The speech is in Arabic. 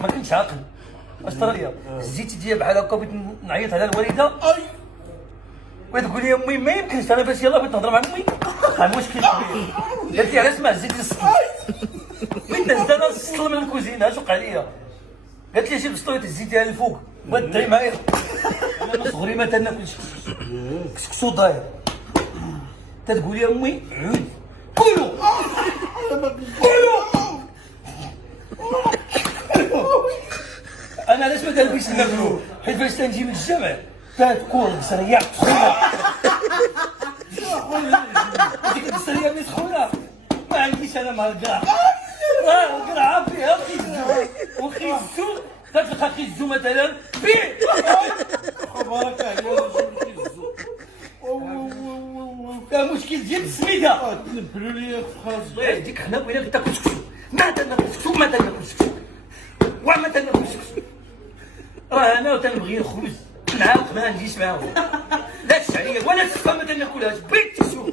ما كنتش عاقل. اش طرا ليا الزيت ديال بحال هكا بغيت نعيط على الوالده بغيت تقول لي امي ما يمكنش انا باش يلاه بغيت نهضر مع امي المشكل كبير. قالت لي علاش ما هزيتيش السطل بغيت نهز انا السطل من الكوزينه اش وقع ليا. قالت لي جيب السطل تهزيتيها للفوق بغات تدعي معايا. انا من صغري ما تناكلش كسكسو داير تتقول لي امي عود كلوا كلوا. انا علاش ما كنبغيش ناكلو حيت فاش تنجي من الجامع تاكل القصريه سخونه. ديك القصريه اللي سخونه ما عنديش انا مع الكاع. القرعه فيها خيزو وخيزو كتلقى خيزو مثلا فيه بارك عليك فيها مشكل ديال السميده. تنبلوا لي خلاص الله يهديك حنا بغينا تاكل سكسو ما تناكل سكسو ما تناكل سكسو وما تناكل سكسو. راه انا تنبغي الخبز معاك ما نجيش معاهم لا الشعريه ولا السفه ما تناكلهاش بغيت تشوف